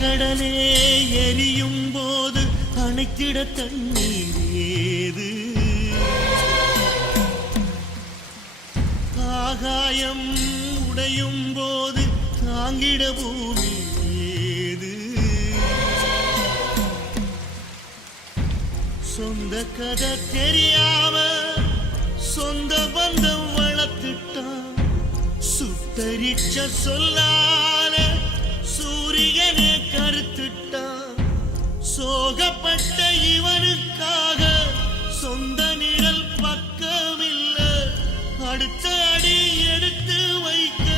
கடலே எரியும் போது அணைத்திட தண்ணீர் ஏது? ஆகாயம் உடையும் போது தாங்கிட பூமி ஏது? சொந்த கதை தெரியாம சொந்த பந்தம் வளர்த்துட்டான். சுத்தரிச்ச சொல்லால சூரியனே கருத்துட்டான். சோகப்பட்ட இவனுக்காக சொந்த நிழல் பக்கமில்ல. அடுத்த அடி எடுத்து வைக்க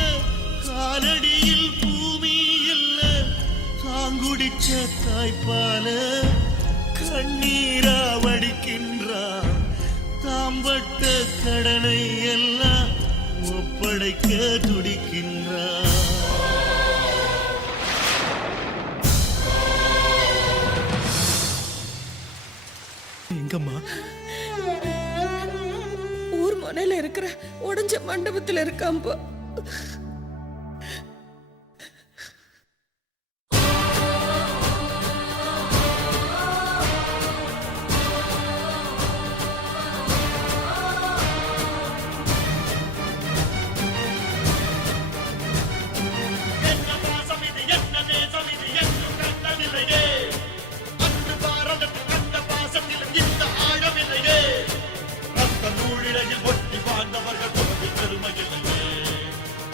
காலடியில் பூமி இல்ல. தாங்குடிச்ச தாய்ப்பால கண்ணீரா வடிக்கின்றான். தாம்பட்ட கடனை எல்லாம் ஒப்படைக்க துடிக்கின்றான். எங்கம்மா? ஊர் மனையில இருக்கிற உடஞ்ச மண்டபத்துல இருக்காம்பா. ஒட்டி வாழ்ந்தவர்கள் பெருமையில்லையே.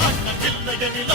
அண்ணன் இல்லையெனில்